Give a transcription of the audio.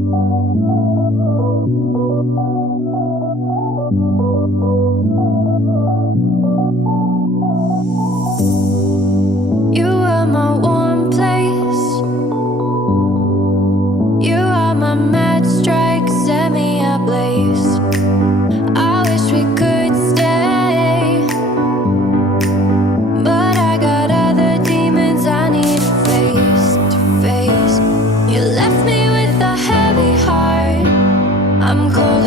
You are my warm place. You are my mad strike, set me ablaze. I wish we could stay, but I got other demons I need to face. You left me with a heavy heart. I'm cold.